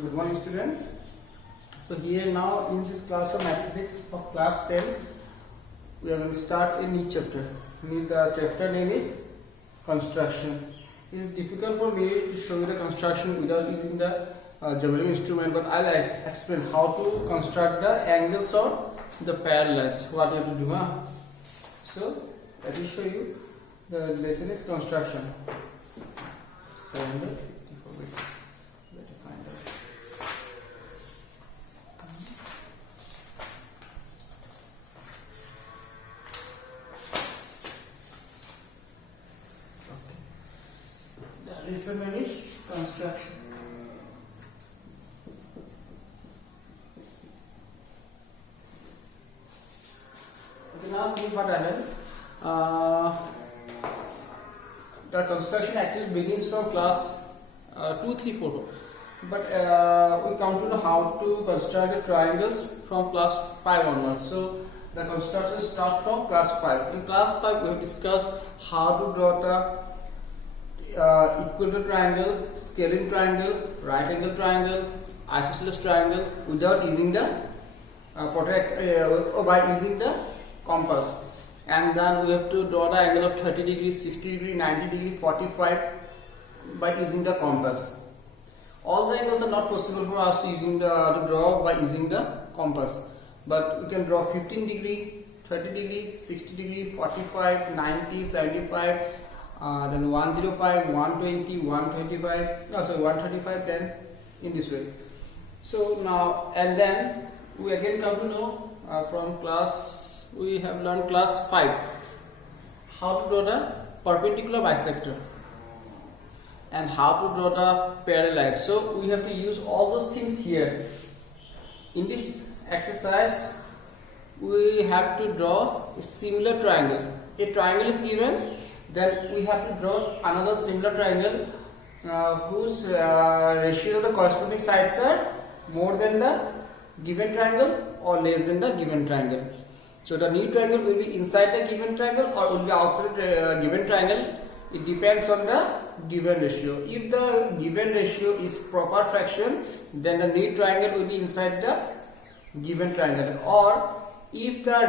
Good morning, students. So here now in this class of mathematics of class 10, we are going to start a new chapter. The chapter name is construction. It is difficult for me to show you the construction without using the juggling instrument, but I'll explain how to construct the angles or the parallels. What you have to do, So let me show you. The lesson is construction. 754. Wait. Let me find out. Okay. The lesson name is construction. Okay, now see what I have. The construction actually begins from class 2, 3, 4, but we come to know how to construct the triangles from class 5 onwards. So the construction starts from class 5. In class 5 we have discussed how to draw the equilateral triangle, scaling triangle, right angle triangle, isosceles triangle without using the by using the compass. And then we have to draw the angle of 30 degrees, 60 degree, 90 degree, 45 by using the compass. All the angles are not possible for us to draw by using the compass, but we can draw 15 degree, 30 degree, 60 degree, 45, 90, 75, then 105, 120, 125, 135, then in this way. So now and then we again come to know from class, we have learned class 5 how to draw the perpendicular bisector and how to draw the parallel. So we have to use all those things here. In this exercise we have to draw a similar triangle. A triangle is given, then we have to draw another similar triangle whose ratio of the corresponding sides are more than the given triangle or less than the given triangle. So the new triangle will be inside the given triangle or will be outside the given triangle. It depends on the given ratio. If the given ratio is proper fraction, then the new triangle will be inside the given triangle. Or if the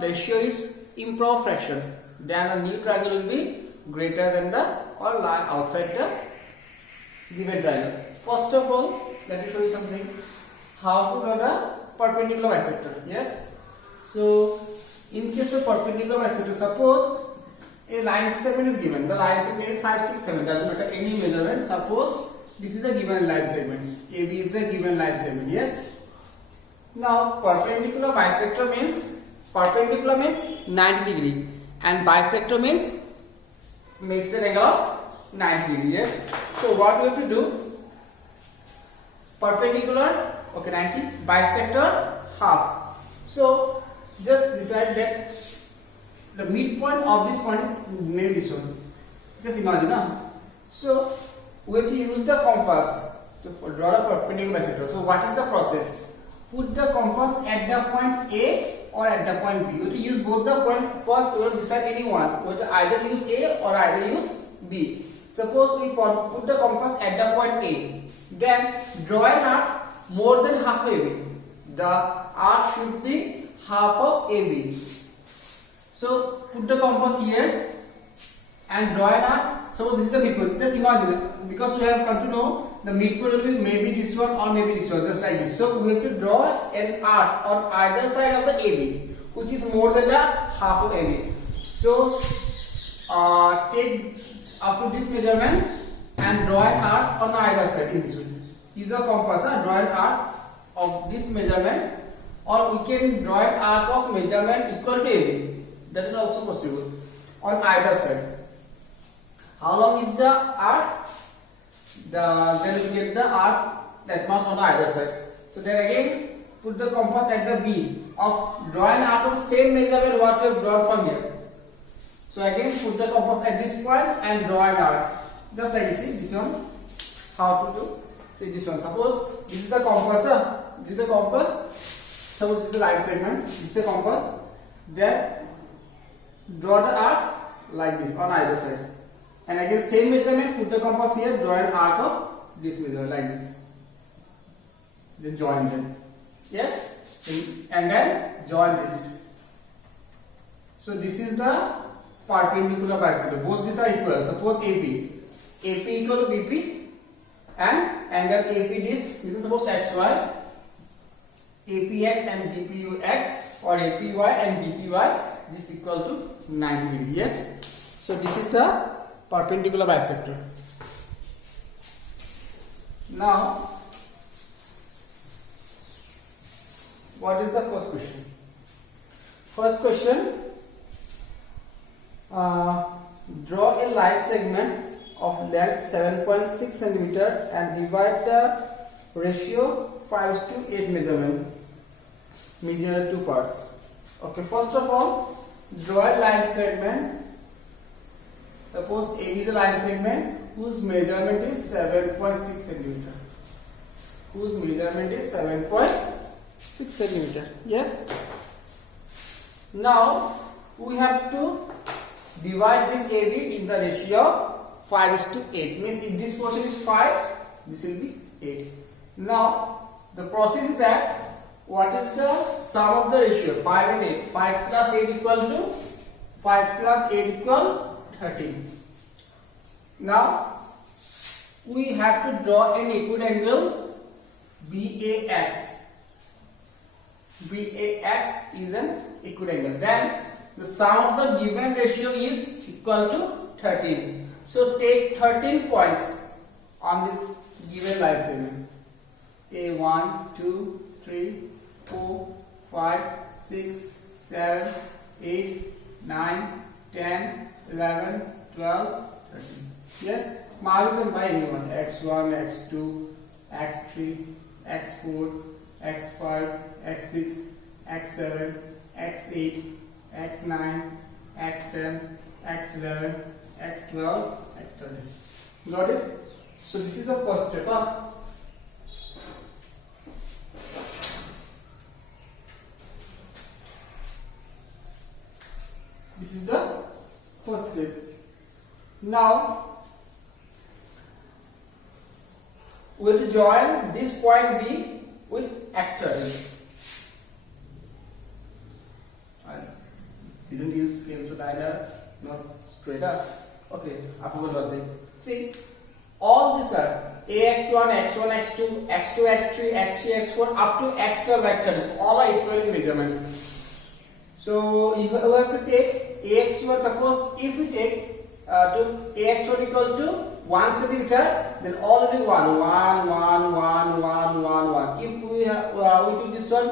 ratio is improper fraction, then the new triangle will be greater than or lie outside the given triangle. First of all, let me show you something. How to draw the perpendicular bisector. Yes. So in case of perpendicular bisector, suppose a line segment is given. The line segment is 5, 6, 7. Doesn't matter any measurement. Suppose this is the given line segment. AB is the given line segment. Yes. Now perpendicular bisector means 90 degree, and bisector means makes an angle of 90 degree. Yes. So what we have to do? Perpendicular, okay, 90, bisector half. So just decide that the midpoint of this point is maybe this one. Just imagine, So we have to use the compass to draw the perpendicular bisector. So what is the process? Put the compass at the point A or at the point B. We have to use both the point. First we have to decide any one. We have to either use A or either use B. Suppose we put the compass at the point A. Then draw an arc more than half of AB. The arc should be half of AB. So put the compass here and draw an arc. So this is the midpoint. Just imagine, because we have come to know the midpoint will be maybe this one or maybe this one, just like this. So we have to draw an arc on either side of the AB, which is more than the half of AB. So take up to this measurement and draw an arc on either side in this way. Use a compass, draw an arc of this measurement, or we can draw an arc of measurement equal to AB. That is also possible on either side. How long is the arc? Then we get the arc that much on the either side. So then again put the compass at the B of draw an arc of same measurement what we have drawn from here. So again put the compass at this point and draw an arc. Just like this. See this one. How to do? See this one. Suppose this is the compass. This is the compass. So this is the line segment. This is the compass. Then draw the arc like this on either side. And again same measurement, put the compass here, draw an arc of this measurement like this. then join them. Yes, and then join this. So this is the perpendicular bisector. Both these are equal. Suppose AP equal to BP, and angle AP this is suppose XY, APX and BPUX, or APY and BPY, this equal to 90 degree. Yes, so this is the perpendicular bisector. Now what is the first question? First question, draw a line segment of length 7.6 cm and divide the ratio 5:8 measurement. Measure two parts. Okay, first of all, draw a line segment. Suppose AB is a line segment whose measurement is 7.6 cm. Whose measurement is 7.6 cm. Yes. Now we have to divide this AB in the ratio 5:8. Means if this portion is 5, this will be 8. Now the process is that what is the sum of the ratio? 5 and 8. 5 plus 8 equals to 5 plus 8 equal 13. Now we have to draw an acute angle BAX. BAX is an acute angle. Then the sum of the given ratio is equal to 13. So take 13 points on this given line segment. A 1, 2, 3, 4, 5, 6, 7, 8, 9, 10, 11, 12, 13. Yes, mark them by anyone. X1, X2, X3, X4, X5, X6, X7, X8, X9, X10, X11, X12, X13. Got it? So this is the first step. This is the first step. Now we will join this point B with X13. I didn't use scale, so I not straight up. Okay, I forgot one thing. See, all these are AX1, X1, X2, X2, X3, X3, X4 up to X12, X13. All are equal in measurement. So you have to take AX1. Suppose if we take to AX1 equal to 1 cm, then all will be 1, 1, 1, 1, 1, 1, 1. If we have we do this one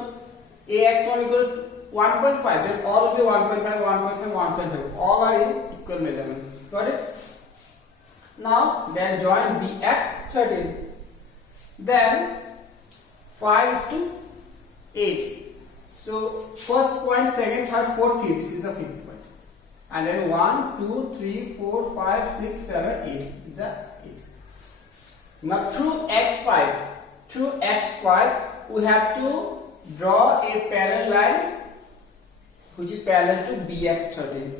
AX1 equal to 1.5, then all will be 1.5, 1.5, 1.5. All are in equal measurement. Got it? Now then join BX13. Then 5:8. So first point, second, third, fourth, fifth. This is the fifth point. And then 1, 2, 3, 4, 5, 6, 7, 8. This is the 8. Now through X5, we have to draw a parallel line which is parallel to BX13.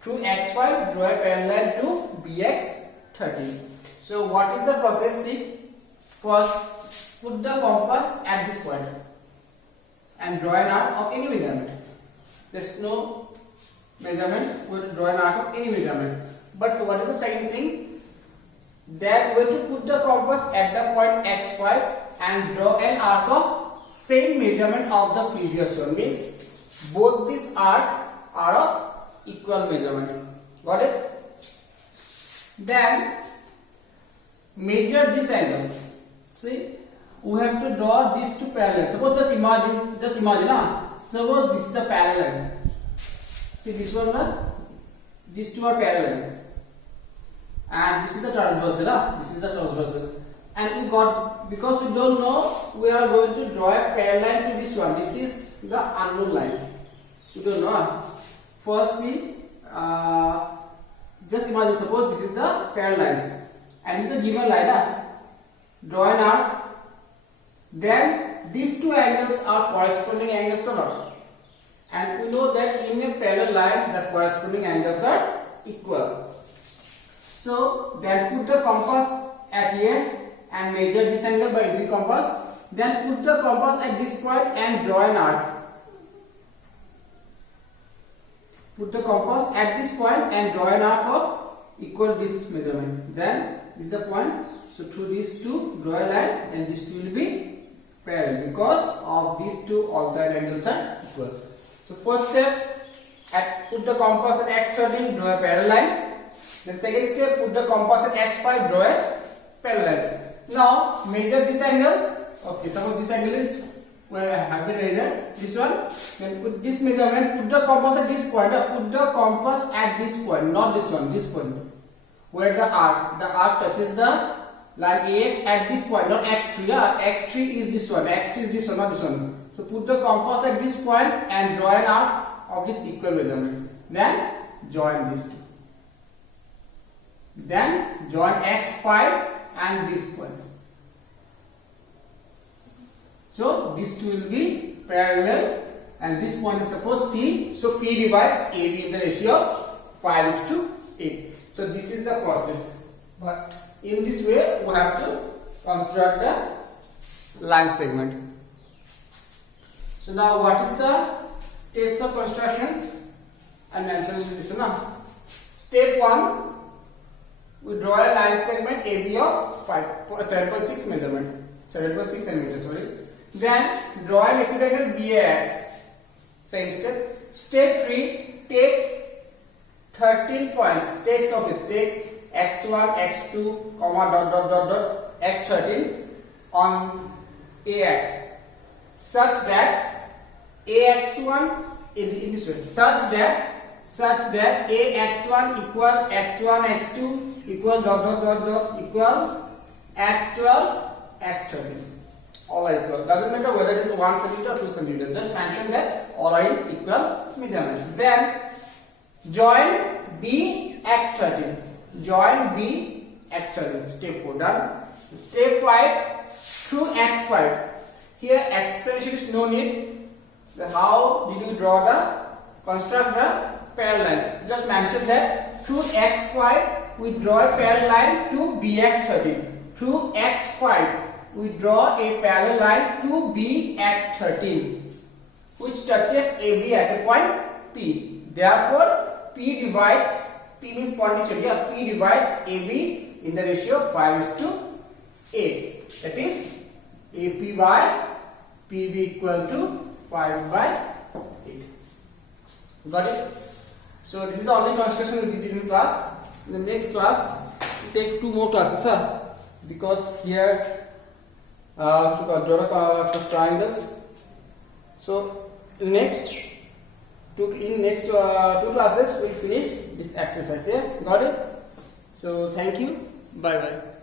Through X5, draw a parallel line to BX13. So what is the process? See, first put the compass at this point and draw an arc of any measurement. There's no measurement, we'll draw an arc of any measurement. But what is the second thing? Then we have to put the compass at the point X5 and draw an arc of same measurement of the previous one. Means both these arcs are of equal measurement. Got it? Then measure this angle. See, we have to draw these two parallel. Suppose just imagine. Suppose this is the parallel. See this one, these two are parallel, and this is the transversal. This is the transversal, and we got, because we don't know, we are going to draw a parallel to this one. This is the unknown line. We don't know. First, see, just imagine. Suppose this is the parallel lines, and this is the given line. Draw an arc. Then these two angles are corresponding angles or not? And we know that in a parallel lines the corresponding angles are equal. So then put the compass at here and measure this angle by using compass. Then put the compass at this point and draw an arc. Put the compass at this point and draw an arc of equal this measurement. Then this is the point. So through these two draw a line, and these two will be parallel. Because of these two, all the angles are equal. So first step, put the compass at x13, draw a parallel line. Then second step, put the compass at x5, draw a parallel line. Now measure this angle. Okay, suppose this angle is where I have been measured, this one. Then put this measurement, put the compass at this point. Put the compass at this point, not this one, this point. Where the arc touches the line AX at this point, not x3. Yeah, x3 is this one, x3 is this one, not this one. So put the compass at this point and draw an arc of this equal measurement. Then join these two. Then join x5 and this point. So these two will be parallel, and this point is suppose P. So P divides AB in the ratio of 5:8. So this is the process. But in this way, we have to construct the line segment. So now, what is the steps of construction? I mentioned this now. Step 1, we draw a line segment AB of 7.6 measurement, 7.6 centimeters. Sorry. Then draw an acute angle BAX. Same step. Step 3, take 13 points. Takes of it. Take x1, x2, comma x13 on AX, such that AX1 in this way, such that AX1 equal x1, x2 equal equal x12, x13. All are equal. Doesn't matter whether it is 1 centimeter or 2 centimeter. Just mention that all are in equal measurement. Then join BX13. Join BX13. Step 4 done. Step 5 through x5. Here explanation is no need. How did you draw construct the parallel lines? Just mention that through x5 we draw a parallel line to BX13. Through x5 we draw a parallel line to BX13, which touches AB at a point P. Therefore, P means point here. P divides AB in the ratio of 5:8. That is, AP by PB equal to 5/8. Got it? So this is the only construction we did in class. In the next class, we take 2 more classes, because here draw the triangles. So in next 2 classes we will finish this exercise. Yes, got it? So thank you. Bye bye.